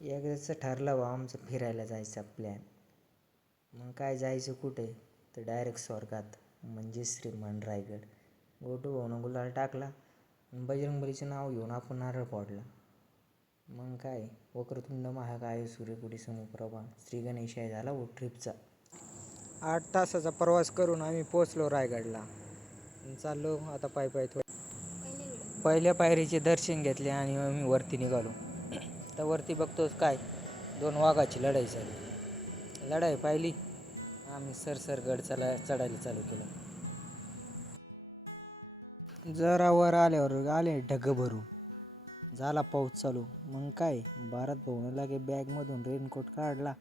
एकदाचं ठरलं बा आमचं फिरायला जायचा प्लॅन मग काय जायचं कुठे? तर डायरेक्ट स्वर्गात म्हणजे श्रीमान रायगड. गोटू भाऊनं गुलाल टाकला बजरंगबलीचं नाव घेऊन आपण नारळ फोडला. मग काय? वक्रतुंड महाकाय सूर्यकोटी समप्रभा श्री गणेशाय झाला व ट्रिपचा आठ तासाचा प्रवास करून आम्ही पोचलो रायगडला. चाललो आता पाय पाय थोडं पहिल्या पायरीचे दर्शन घेतले आणि मी वरती निघालो. तर वरती बघतोच काय? दोन वाघाची लढाई झाली. लढाई पाहिली. आम्ही सरसर गड चला चढायला चालू केलं. जरा वर आल्यावर आले ढग भरू झाला पाऊस चालू. मग काय? भारत भाऊनं लागे बॅगमधून रेनकोट काढला.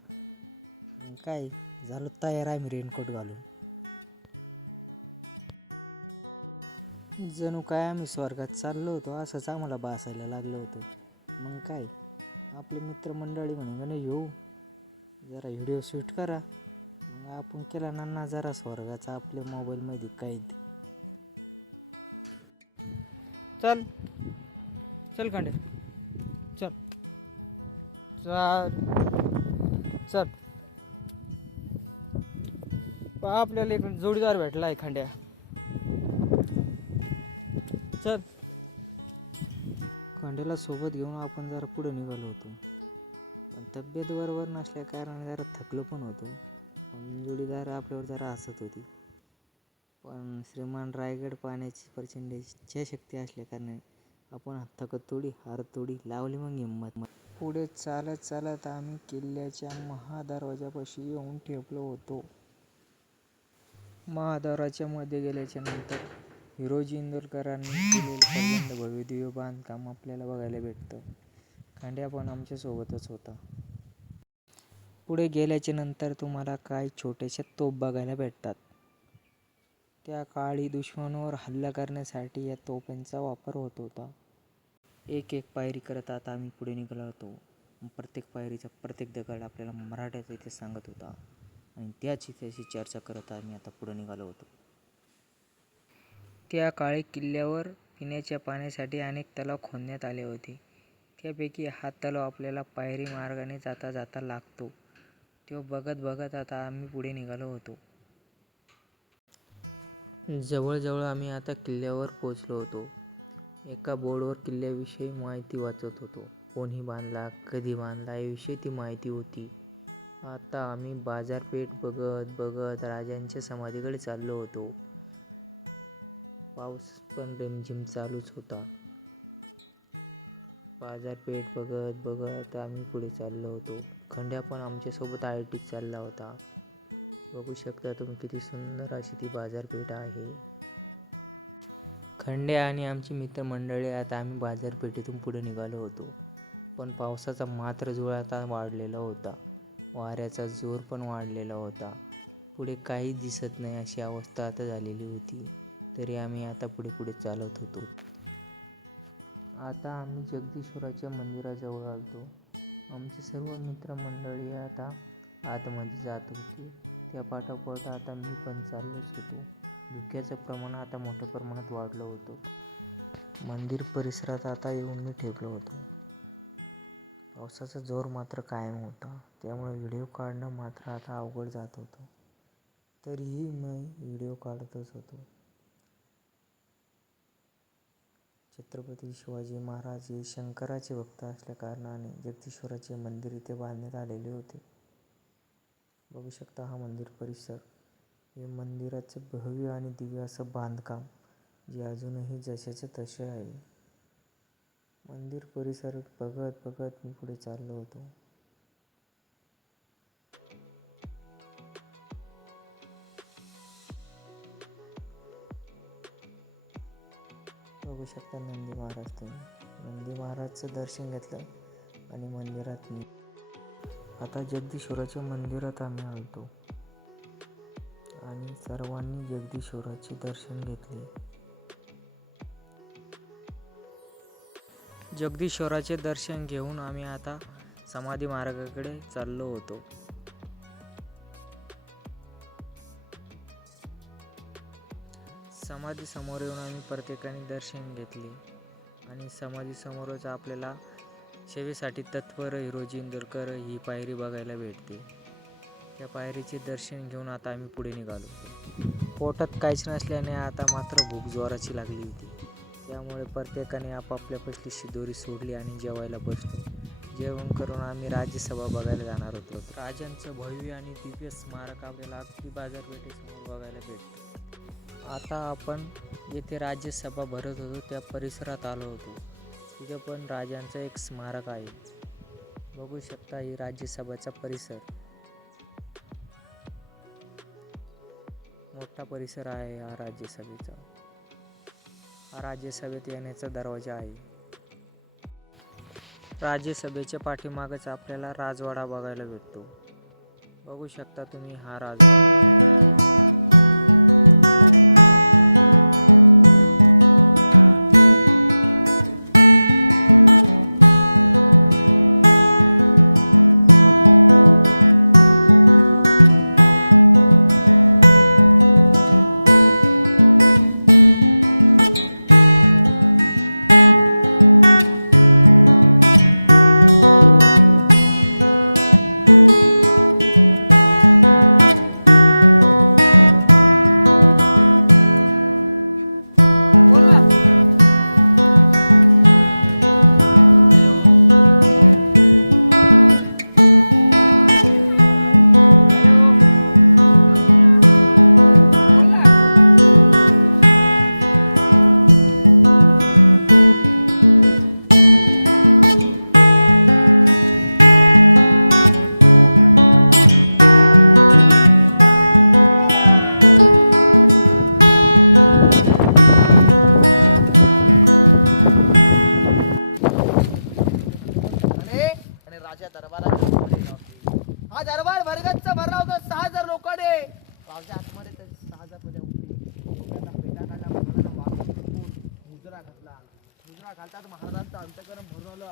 काय? झालं तयार आम्ही रेनकोट घालून. जणू काय आम्ही स्वर्गात चाललो होतो असंच आम्हाला भासायला लागलं होतं. मित्रमंडळी म्हणून येऊ जरा व्हिडिओ शूट करा. आपण केला ना जरा स्वर्गाचा आपल्या मोबाईलमध्ये काय ते. चल. चल खंडे. चल. चल. चल. आपल्याला एक जोडीदार भेटला आहे खांड्या. चल. खांड्याला सोबत घेऊन आपण जरा पुढे निघालो होतो. तब्येत बरोबर नसल्या कारणाने जरा थकलो पण होतो. जोडीदार आपल्यावर जरा हसत होती. पण श्रीमान रायगड पाण्याची प्रचंड इच्छाशक्ती असल्या कारणाने आपण थकत थोडी हार थोडी लावली मग हिंमत. पुढे चालत चालत आम्ही किल्ल्याच्या महादरवाजापाशी येऊन ठेपलो होतो. महाद्वाराच्या मध्ये गेल्याच्यानंतर हिरोजी इंदोरकरांनी केलेलं प्रचंड भव्य दिव्य बांधकाम आपल्याला बघायला भेटतं. खांड्या पण आमच्यासोबतच होता. पुढे गेल्याच्यानंतर तुम्हाला काही छोट्याशा तोफ बघायला भेटतात. त्या काळी दुश्मनावर हल्ला करण्यासाठी या तोफांचा वापर होत होता. एक एक पायरी करत आता आम्ही पुढे निघालो होतो. प्रत्येक पायरीचा प्रत्येक दगड आपल्याला मराठ्याचा इथे सांगत होता. आणि त्याच इतिहासाची चर्चा करत आम्ही आता पुढे निघालो होतो. त्या काळी किल्ल्यावर पिण्याच्या पाण्यासाठी अनेक तलाव खोदण्यात आले होते. त्यापैकी हा तलाव आपल्याला पायरी मार्गाने जाता जाता लागतो. तो बघत बघत आता आम्ही पुढे निघालो होतो. जवळजवळ आम्ही आता किल्ल्यावर पोचलो होतो. एका बोर्डवर किल्ल्याविषयी माहिती वाचत होतो. कोणी बांधला कधी बांधला याविषयी ती माहिती होती. आता आम्ही बाजारपेठ बघत बघत राजांच्या समाधीकडे चाललो होतो. पाऊस पण रिमझिम चालूच होता. बाजारपेठ बघत बघत आम्ही पुढे चाललो होतो. खंड्या पण आमच्यासोबत आय टीत चालला होता. बघू शकता तुम्ही किती सुंदर अशी ती बाजारपेठ आहे. खंडे आणि आमची मित्रमंडळी आता आम्ही बाजारपेठेतून पुढे निघालो होतो. पण पावसाचा मात्र जोर आता वाढलेला होता. वाऱ्याचा जोर पण वाढलेला होता. पुढे काहीच दिसत नाही अशी अवस्था आता झालेली होती. तरी आम्ही आता पुढे पुढे चालत होतो. आता आम्ही जगदीश्वराच्या मंदिराजवळ आलतो. आमची सर्व मित्रमंडळी आता आतमध्ये जात होती. त्या पाठोपाठ आता मी पण चाललोच होतो. धुक्याचं प्रमाण आता मोठ्या प्रमाणात वाढलं होतं. मंदिर परिसरात आता येऊन मी ठेकलो होतो. पावसाचा जोर मात्र कायम होता. त्यामुळे व्हिडिओ काढणं मात्र आता अवघड जात होतं. तरीही मी व्हिडिओ काढतच होतो. छत्रपती शिवाजी महाराज हे शंकराचे भक्त असल्या कारणाने जगदीश्वराचे मंदिर इथे बांधण्यात आलेले होते. बघू शकता हा मंदिर परिसर. हे मंदिराचं भव्य आणि दिव्य असं बांधकाम जे अजूनही जशाचे तसे आहे. मंदिर परिसर बघत बघत मी पुढे चाललो होतो. बघू शकता नंदी महाराज तुम्ही. नंदी महाराजचं दर्शन घेतलं आणि मंदिरात मी. आता जगदीश्वराच्या मंदिरात आम्ही आलतो. आणि सर्वांनी जगदीश्वराचे दर्शन घेतले. जगदीश्वराचे दर्शन घेऊन आम्ही आता समाधी मार्गाकडे चाललो होतो. समाधीसमोर येऊन आम्ही प्रत्येकाने दर्शन घेतले. आणि समाधीसमोरच आपल्याला सेवेसाठी तत्पर हिरोजी इंदोरकर ही पायरी बघायला भेटते. त्या पायरीचे दर्शन घेऊन आता आम्ही पुढे निघालो. पोटात काहीच नसल्याने आता मात्र भूक जोराची लागली होती. त्यामुळे प्रत्येकाने आपापल्या पसलीची दोरी सोडली आणि जेवायला बसलो. जेवण करून आम्ही राज्यसभा बघायला जाणार होतो. राजांचं भव्य आणि दिव्य स्मारक आपल्याला अगदी बाजारपेठेसमोर बघायला भेटतो. आता आपण येथे राज्यसभा भरत होतो त्या परिसरात आलो होतो. तिथे पण राजांचं एक स्मारक आहे. बघू शकता ही राज्यसभाचा परिसर. मोठा परिसर आहे हा राज्यसभेचा. हा राज्यसभेत येण्याचा दरवाजा आहे. राज्यसभेच्या पाठीमागच आपल्याला राजवाडा बघायला भेटतो. बघू शकता तुम्ही हा राजवाडा. माझ्या राजा दरबाराच्या आतमध्ये जाते हा दरबार भरगच्च भरला होता सहा हजार लोकांनी. राजा आतमध्ये तर सहा हजारमध्ये पेटा काढला महाराजांना वाकून टिपून मुजरा घातला. मुजरा घालतात महाराजांचं अंतकरण भरवलं.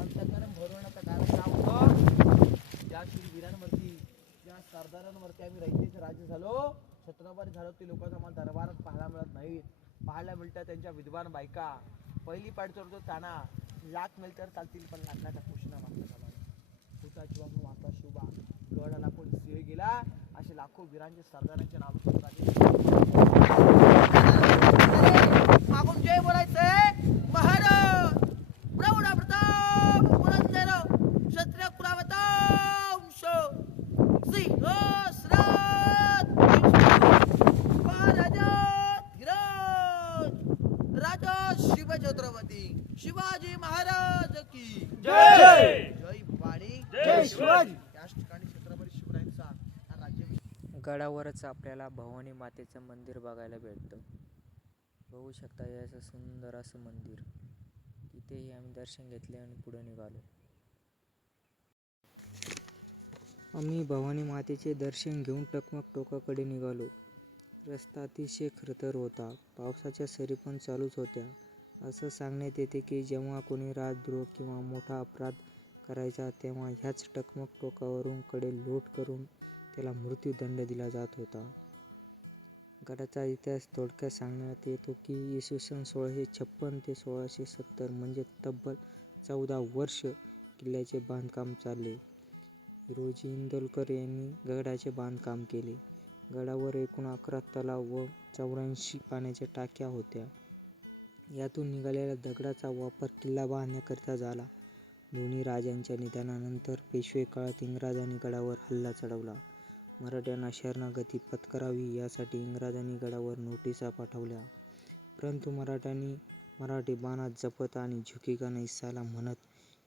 अंतकरण भरवण्याचं कारण काय होतं? ज्या शूरवीरांवरती ज्या सरदारांवरती आम्ही रयतेचे राज्य झालो छत्रपती झालो ते लोकांना आम्हाला दरबारात पाहायला मिळत नाहीत. पाहायला मिळतात त्यांच्या विद्वान बायका. पहिली पाठ चढतो ताना. लाख मिळत तर चालतील पण लाखाचा पुष्णा मागतात आम्हाला होता शिवा वाचा शिवबा गडाला कोण सिंह गेला असे लाखो वीरांचे सरदारांचे नाव मागून जय बोलायचंय. महाराज प्रौढ प्रताप पुरंदर क्षत्रिय कुलावतांश सिंहस्रात महाराजा धीरज राजा शिवछत्रपती शिवाजी महाराज की जय जय भवानी जय शिवाजी. त्याच ठिकाणी छत्रपती शिवरायांचा हा राज्य आपल्याला भवानी मातेचं मंदिर बघायला भेटतं. बघू शकता याचं सुंदर असं मंदिर. तिथेही आम्ही दर्शन घेतले आणि पुढे निघालो. आम्ही भवानी मातेचे दर्शन घेऊन टकमक टोकाकडे निघालो. रस्ता अतिशय खरतर होता. पावसाच्या सरी पण चालूच होत्या. असं सांगण्यात येते की जेव्हा कोणी राजद्रोह किंवा मोठा अपराध करायचा तेव्हा ह्याच टकमक टोकावरून कडे लूट करून त्याला मृत्यूदंड दिला जात होता. गडाचा इतिहास थोडक्यात सांगण्यात येतो की इसवी सन सोळाशे छप्पन ते सोळाशे सत्तर म्हणजे तब्बल चौदा वर्ष किल्ल्याचे बांधकाम चालले. रोजी इंदोलकर यांनी गडाचे बांधकाम केले. गडावर एकूण अकरा तलाव व चौऱ्याऐंशी पाण्याच्या टाक्या होत्या. यातून निघालेल्या दगडाचा वापर किल्ला बांधण्याकरिता झाला. दोन्ही राजांच्या निधनानंतर पेशवे काळात इंग्रजांनी गडावर हल्ला चढवला. मराठ्यांना शरणागती पत्करावी यासाठी इंग्रजांनी गडावर नोटिसा पाठवल्या. परंतु मराठ्यांनी मराठी बाणात जपत आणि झुकिका नाही साला म्हणत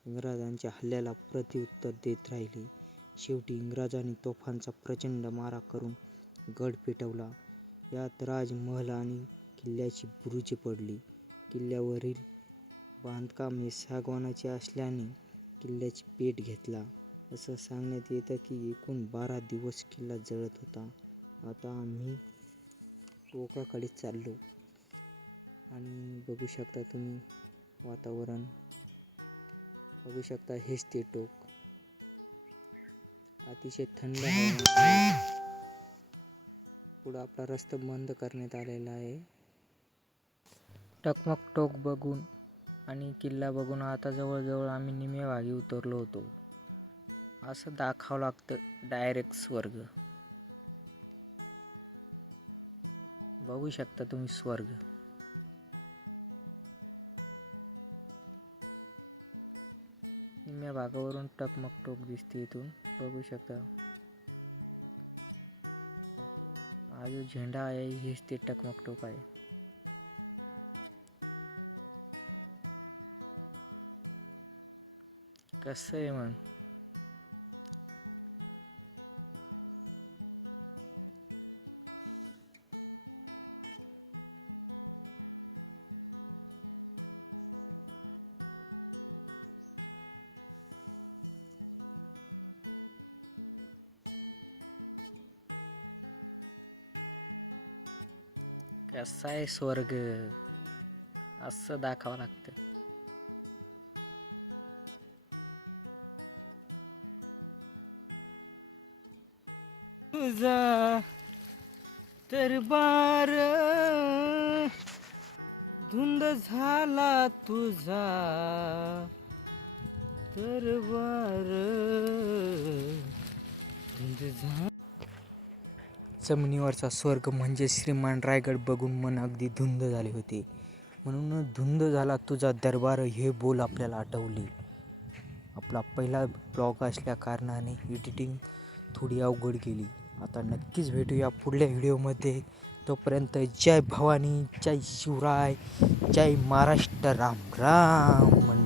इंग्रजांच्या हल्ल्याला प्रत्युत्तर देत राहिले. शेवटी इंग्रजांनी तोफांचा प्रचंड मारा करून गड पेटवला. यात राजमहल आणि किल्ल्याची बुरुजी पडली. किल्ल्यावरील बांधकाम हे सागवानाचे असल्याने किल्ल्याची पेट घेतला. असं सांगण्यात येतं की एकूण बारा दिवस किल्ला जळत होता. आता आम्ही टोकाकडे चाललो. आणि बघू शकता तुम्ही वातावरण. बघू शकता हेच ते टोक. अतिशय थंड हवामान आहे. पुढं आपला रस्ता बंद करण्यात आलेला आहे. टकमक टोक बघून आणि किल्ला बघून आता जवळजवळ आम्ही निम्या भागी उतरलो होतो. असं दाखवावं लागतं डायरेक्ट स्वर्ग. बघू शकता तुम्ही स्वर्ग. निम्या भागावरून टकमक टोक दिसते इथून. बघू शकता. आज झेंडा आहे हेच ते टकमक टोक आहे. कसं आहे मग कसा आहे स्वर्ग असं दाखवावं लागतं तुझा दरबार. धुंद झाला तुझा दरबार. धुंद झाला. जमिनीवरचा स्वर्ग म्हणजे श्रीमान रायगड बघून मन अगदी धुंद झाले होते. म्हणून धुंद झाला तुझा दरबार हे बोल आपल्याला आठवले. आपला पहिला ब्लॉग असल्या कारणाने एडिटिंग थोडी अवघड गेली. आता नक्कीच भेटूया पुढल्या व्हिडिओमध्ये. तोपर्यंत जय भवानी जय शिवराय जय महाराष्ट्र. राम राम.